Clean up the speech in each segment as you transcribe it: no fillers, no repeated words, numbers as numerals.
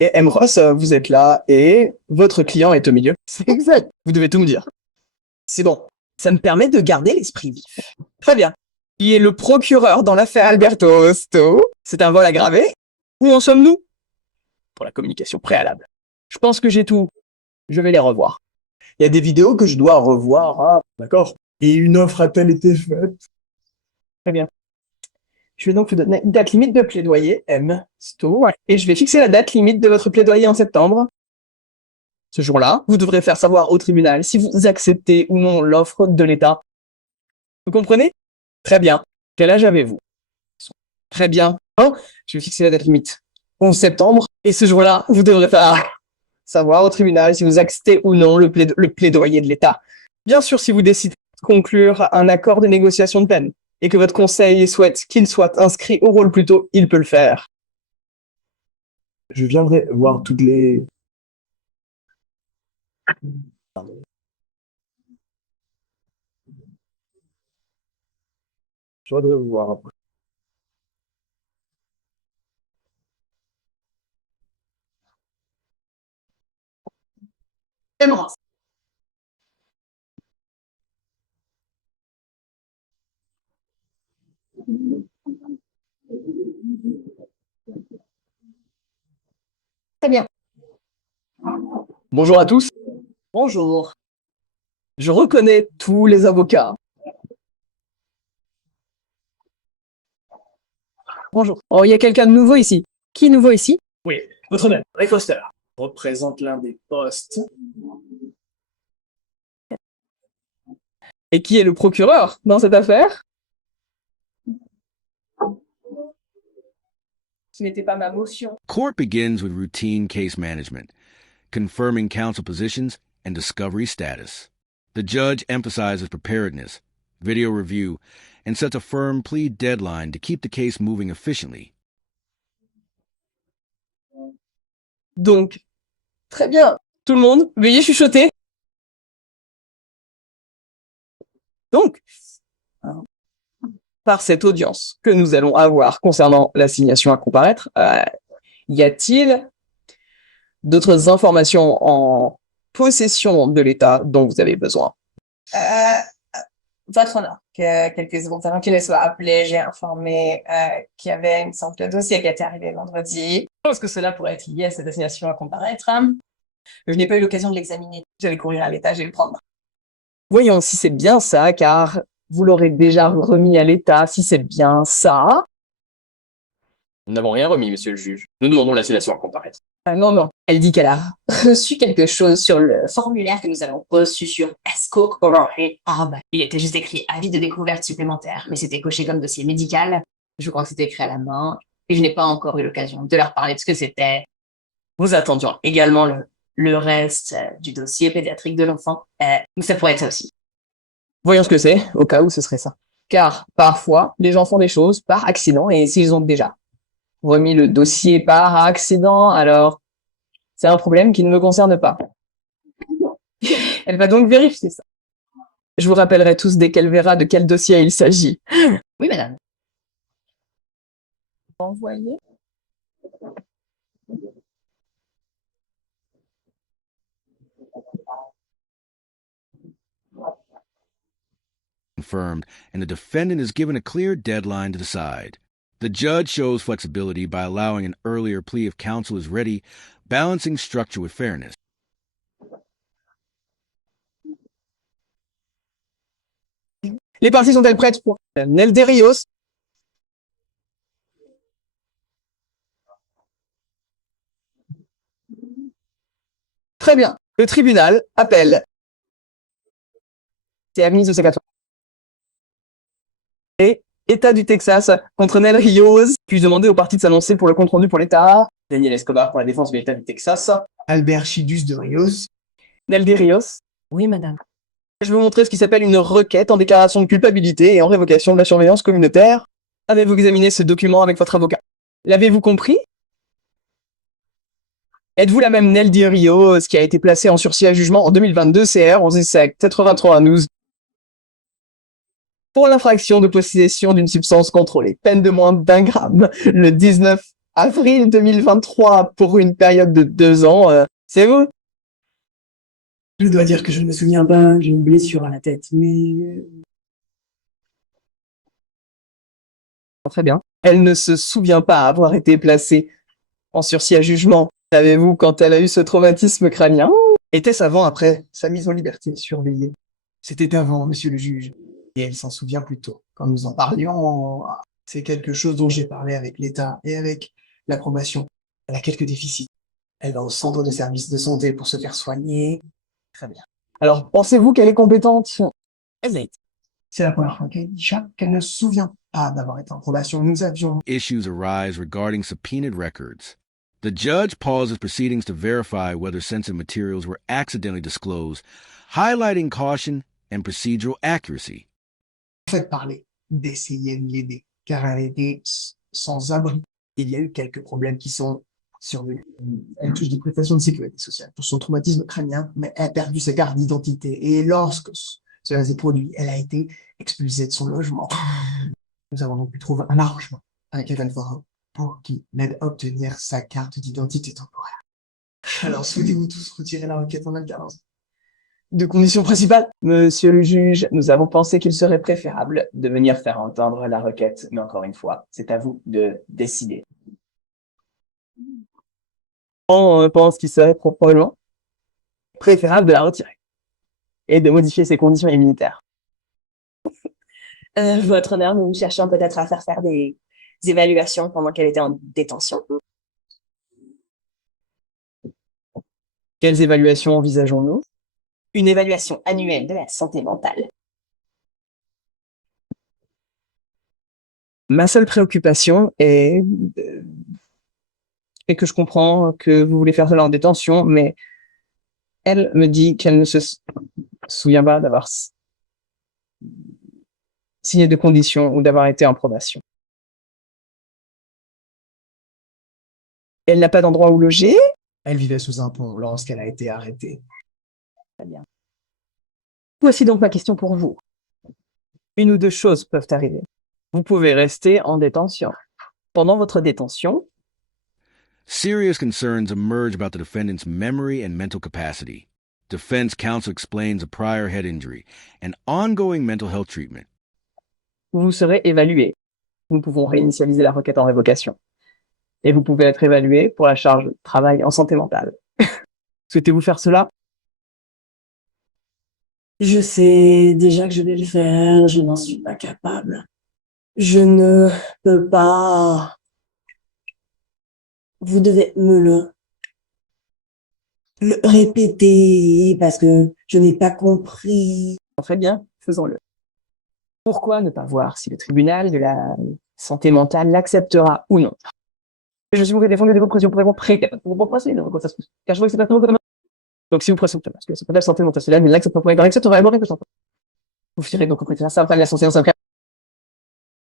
Et Emros, vous êtes là et votre client est au milieu. C'est exact. Vous devez tout me dire. C'est bon. Ça me permet de garder l'esprit vif. Très bien. Qui est le procureur dans l'affaire Alberto Hosto? C'est un vol aggravé? Où en sommes-nous? Pour la communication préalable. Je pense que j'ai tout. Je vais les revoir. Il y a des vidéos que je dois revoir, hein. D'accord? Et une offre a-t-elle été faite? Très bien. Je vais donc vous donner une date limite de plaidoyer, M. Sto, et je vais fixer la date limite de votre plaidoyer en septembre. Ce jour-là, vous devrez faire savoir au tribunal si vous acceptez ou non l'offre de l'État. Vous comprenez? Très bien. Quel âge avez-vous? Très bien. Je vais fixer la date limite. 11 septembre. Et ce jour-là, vous devrez faire savoir au tribunal si vous acceptez ou non le plaidoyer de l'État. Bien sûr, si vous décidez de conclure un accord de négociation de peine et que votre conseil souhaite qu'il soit inscrit au rôle plus tôt, il peut le faire. Je viendrai voir toutes les... Je voudrais vous voir après. Embrasse. Très bien. Bonjour à tous. Bonjour. Je reconnais tous les avocats. Bonjour. Oh, il y a quelqu'un de nouveau ici. Qui est nouveau ici? Oui, votre nom, Ray Foster, représente l'un des postes. Et qui est le procureur dans cette affaire? Ce n'était pas ma motion. Court begins with routine case management, confirming counsel positions and discovery status. The judge emphasizes preparedness, video review, and sets a firm plea deadline to keep the case moving efficiently. Donc, très bien. Tout le monde, veuillez chuchoter. Donc, par cette audience que nous allons avoir concernant l'assignation à comparaître, y a-t-il d'autres informations en possession de l'État dont vous avez besoin? Votre honneur, que quelques secondes avant qu'il ne soit appelé, j'ai informé qu'il y avait, il me semble, le dossier qui était arrivé vendredi. Je pense que cela pourrait être lié à cette assignation à comparaître. Je n'ai pas eu l'occasion de l'examiner. J'allais courir à l'État, j'ai le prendre. Voyons si c'est bien ça, car vous l'aurez déjà remis à l'État. Si c'est bien ça... Nous n'avons rien remis, monsieur le juge. Nous demandons l'assignation à comparaître. Non. Elle dit qu'elle a reçu quelque chose sur le formulaire que nous avons reçu sur ESCO Overhead. Il était juste écrit avis de découverte supplémentaire, mais c'était coché comme dossier médical. Je crois que c'était écrit à la main, et je n'ai pas encore eu l'occasion de leur parler de ce que c'était. Nous attendions également le reste du dossier pédiatrique de l'enfant. Ça pourrait être ça aussi. Voyons ce que c'est, au cas où ce serait ça. Car parfois, les gens font des choses par accident, et s'ils ont déjà remis le dossier par accident, alors c'est un problème qui ne me concerne pas. Elle va donc vérifier ça. Je vous rappellerai tous dès qu'elle verra de quel dossier il s'agit. Oui, madame. Envoyez. Confirmed, and the defendant is given a clear deadline to decide. The judge shows flexibility by allowing an earlier plea if counsel is ready, balancing structure with fairness. Les parties sont-elles prêtes pour Nel de Rios? Très bien. Le tribunal appelle. C'est admis au C4. Et État du Texas contre Nel Rios. Puis-je demander aux parties de s'annoncer pour le compte rendu pour l'État? Daniel Escobar pour la défense de l'État du Texas. Albert Chidus de Rios. Nel de Rios. Oui, madame. Je vais vous montrer ce qui s'appelle une requête en déclaration de culpabilité et en révocation de la surveillance communautaire. Avez-vous examiné ce document avec votre avocat? L'avez-vous compris? Êtes-vous la même Nel de Rios qui a été placée en sursis à jugement en 2022 CR 11 sec 83 12 pour l'infraction de possession d'une substance contrôlée, peine de moins d'1 gramme, le 19 Avril 2023 pour une période de 2 ans, c'est vous? Je dois dire que je ne me souviens pas, j'ai une blessure à la tête, mais... Très bien. Elle ne se souvient pas avoir été placée en sursis à jugement. Savez-vous quand elle a eu ce traumatisme crânien? Était-ce avant, après sa mise en liberté surveillée? C'était avant, monsieur le juge. Et elle s'en souvient plus tôt. Quand nous en parlions, c'est quelque chose dont j'ai parlé avec l'État et avec l'approbation. Elle a quelques déficits. Elle va au centre de services de santé pour se faire soigner. Très bien. Alors, pensez-vous qu'elle est compétente? Elle l'est. C'est la première fois qu'elle dit qu'elle ne se souvient pas d'avoir été en probation. Nous avions... Issues arise regarding subpoenaed records. The judge pauses proceedings to verify whether sensitive materials were accidentally disclosed, highlighting caution and procedural accuracy. Faites parler d'essayer de l'aider, car elle était sans abri. Il y a eu quelques problèmes qui sont survenus. Elle touche des prestations de sécurité sociale pour son traumatisme crânien, mais elle a perdu sa carte d'identité. Et lorsque cela s'est produit, elle a été expulsée de son logement. Nous avons donc pu trouver un arrangement avec Evan Foro pour qu'il l'aide à obtenir sa carte d'identité temporaire. Alors, souhaitez-vous tous retirer la requête en alternance? De conditions principales, monsieur le juge, nous avons pensé qu'il serait préférable de venir faire entendre la requête, mais encore une fois, c'est à vous de décider. On pense qu'il serait probablement préférable de la retirer et de modifier ses conditions immunitaires. Votre honneur, nous cherchons peut-être à faire des évaluations pendant qu'elle était en détention. Quelles évaluations envisageons-nous? Une évaluation annuelle de la santé mentale. Ma seule préoccupation est que je comprends que vous voulez faire cela en détention, mais elle me dit qu'elle ne se souvient pas d'avoir signé de conditions ou d'avoir été en probation. Elle n'a pas d'endroit où loger. Elle vivait sous un pont lorsqu'elle a été arrêtée. Très bien. Voici donc ma question pour vous. Une ou deux choses peuvent arriver. Vous pouvez rester en détention. Pendant votre détention, Serious concerns emerge about the defendant's memory and mental capacity. Defense counsel explains a prior head injury and ongoing mental health treatment. vous serez évalué. Nous pouvons réinitialiser la requête en révocation. Et vous pouvez être évalué pour la charge de travail en santé mentale. Souhaitez-vous faire cela? Je sais déjà que je vais le faire, je n'en suis pas capable. Je ne peux pas. Vous devez me le répéter parce que je n'ai pas compris. Très bien, faisons-le. Pourquoi ne pas voir si le tribunal de la santé mentale l'acceptera ou non? Je suis défendu des pressions pour pré-capable pour passer de ça se pousse. Car je vois que c'est pas trop. Donc, si vous pressentez, parce que c'est pas de la santé mentale, c'est là, mais l'accepte pas pour acceptera vraiment que ça. Vous firez donc au président, ça va la santé mentale.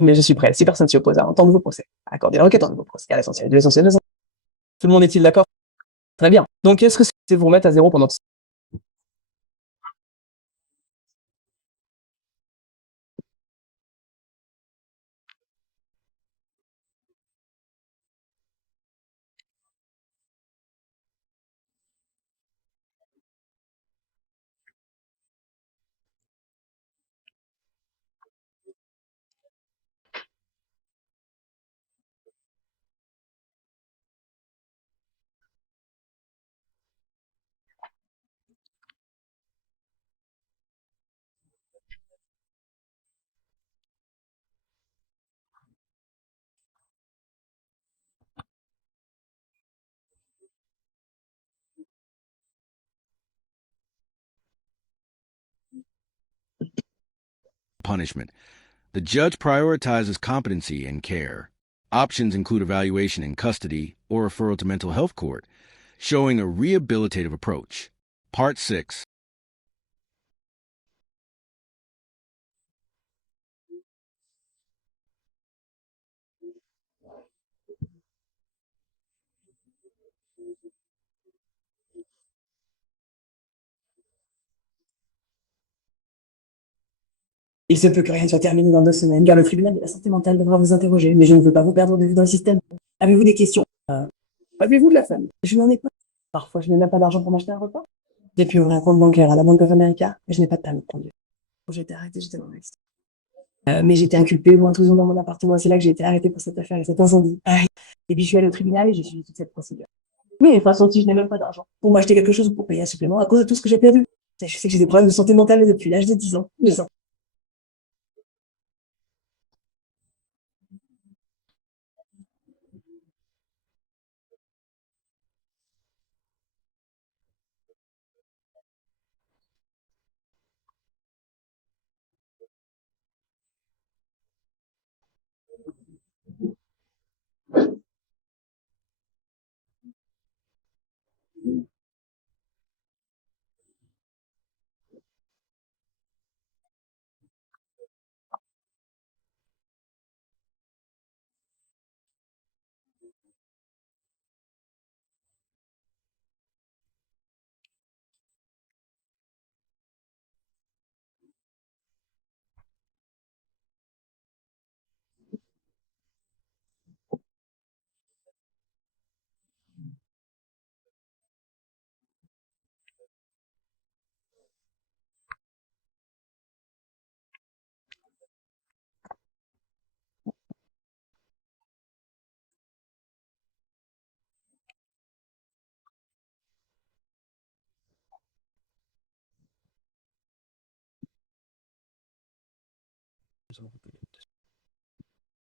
Mais je suis prêt, si personne s'y oppose, à entendre vos procès, à accorder la requête en nouveau procès, car l'essentiel est de l'essentiel de santé. Tout le monde est-il d'accord? Très bien. Donc, est-ce que c'est vous remettre à zéro pendant Punishment. The judge prioritizes competency and care. Options include evaluation in custody or referral to mental health court, showing a rehabilitative approach. Part 6. Il se peut que rien ne soit terminé dans 2 semaines, car le tribunal de la santé mentale devra vous interroger, mais je ne veux pas vous perdre de vue dans le système. Avez-vous des questions? Avez-vous de la famille? Je n'en ai pas. Parfois, je n'ai même pas d'argent pour m'acheter un repas. J'ai pu ouvrir un compte bancaire à la Bank of America, mais je n'ai pas de permis de conduire. Quand j'ai été arrêté, j'étais dans l'accident. Mais j'ai été inculpé pour intrusion dans mon appartement. C'est là que j'ai été arrêté pour cette affaire et cet incendie. Et puis je suis allé au tribunal et j'ai suivi toute cette procédure. Mais de toute façon, si je n'ai même pas d'argent pour m'acheter quelque chose ou pour payer un supplément à cause de tout ce que j'ai perdu. Je sais que j'ai des problèmes de santé mentale depuis l'âge de 10 ans. 10 ans.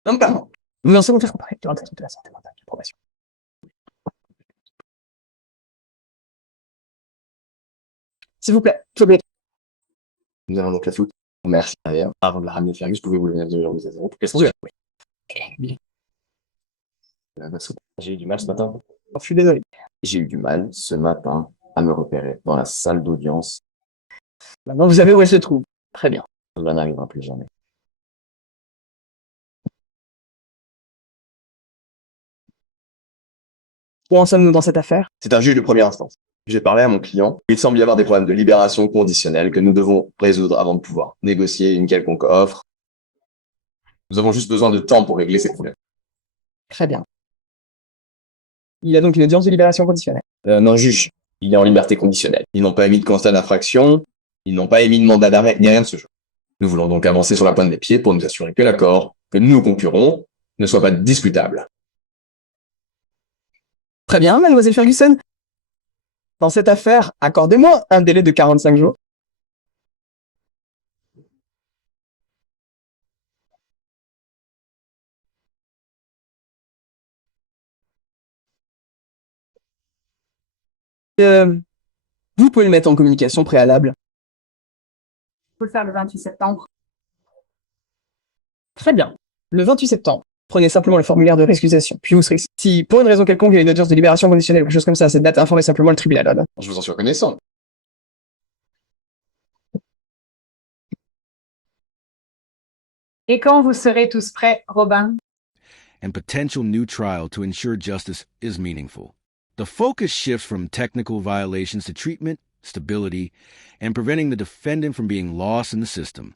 Non, pardon. Vous en second faire comparer durant le traitement de la santé mentale de probation. S'il vous plaît, s'il vous plaît. Nous allons donc la foutre. Merci. Avant de la ramener Fergus, pouvez-vous le mettre de à 0 pour qu'elle s'en Oui. Bien. J'ai eu du mal ce matin. Je suis désolé. J'ai eu du mal ce matin à me repérer dans la salle d'audience. Maintenant, vous savez où elle se trouve. Très bien. Cela n'arrivera plus jamais. Où en sommes-nous dans cette affaire? C'est un juge de première instance. J'ai parlé à mon client. Il semble y avoir des problèmes de libération conditionnelle que nous devons résoudre avant de pouvoir négocier une quelconque offre. Nous avons juste besoin de temps pour régler ces problèmes. Très bien. Il y a donc une audience de libération conditionnelle. Non, juge. Il est en liberté conditionnelle. Ils n'ont pas émis de constat d'infraction. Ils n'ont pas émis de mandat d'arrêt, ni rien de ce genre. Nous voulons donc avancer sur la pointe des pieds pour nous assurer que l'accord que nous conclurons ne soit pas discutable. Très bien, mademoiselle Ferguson. Dans cette affaire, accordez-moi un délai de 45 jours. Vous pouvez le mettre en communication préalable. Je peux le faire le 28 septembre. Très bien. Le 28 septembre, prenez simplement le formulaire de récusation, puis vous serez... Si, pour une raison quelconque, il y a une audience de libération conditionnelle ou quelque chose comme ça, à cette date, informez simplement le tribunal. Je vous en suis reconnaissant. Et quand vous serez tous prêts, Robin? And potential new trial to ensure justice is meaningful. The focus shifts from technical violations to treatment, stability, and preventing the defendant from being lost in the system.